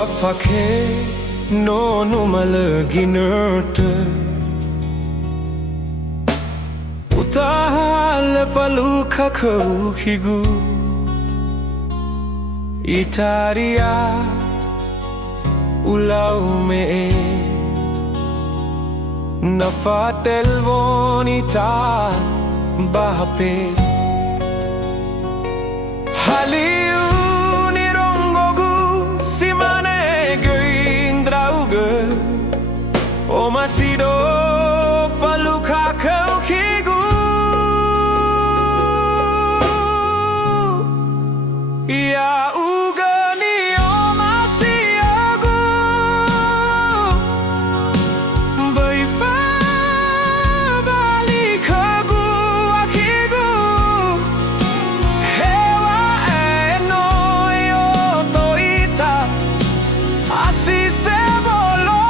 Fakhe no malagi nerte Utahale faluka kaukigu Itaria ulau me Nafatel bonita bahape Haliu ni rongogu simane geindrauge O masido faluka kaukigu Ya ugani o masiagu Baifa balikagu akigu Hewa eno yo toita Así se voló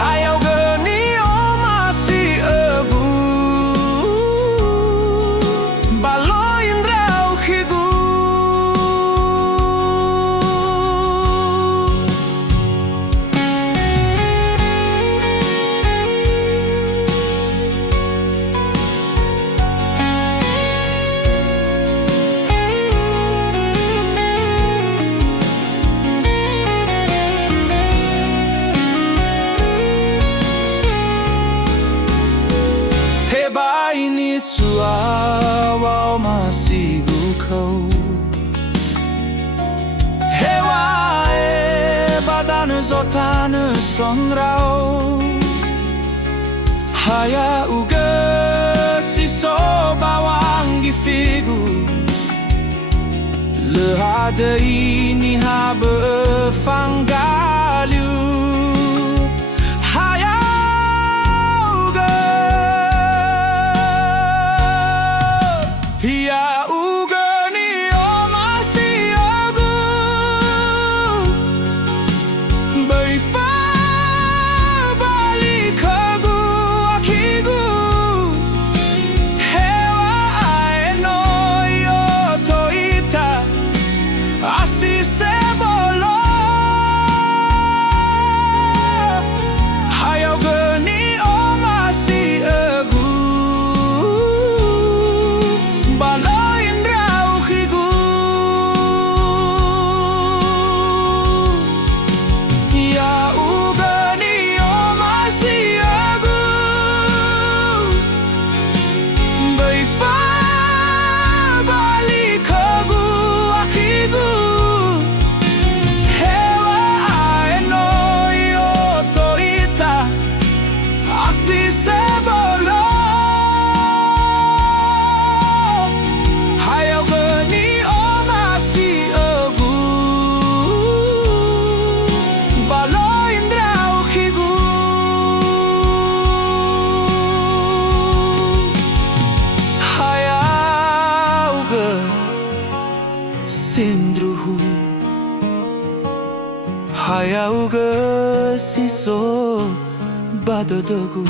Hayaw gani o masiagu Baloy indraw higu Teba ini suawa masigu kau Hewa badan zotan songrau Haya uga siso bawang gifigu Lehada ini habe fanggalyu Haya uga Ya uga ni o masiagu Baifa balikagu akigu Hewa eno yo toita Así se voló Hayaw gani o masiagu Baloy indraw higu Ya ugani o masiagu Baifa balikagu akigu Hewa eno yo toita Así se voló Hayaw gani o masiagu Baloy indraw higu Hayaw ga sindruhu Hayaw ga siso badodogu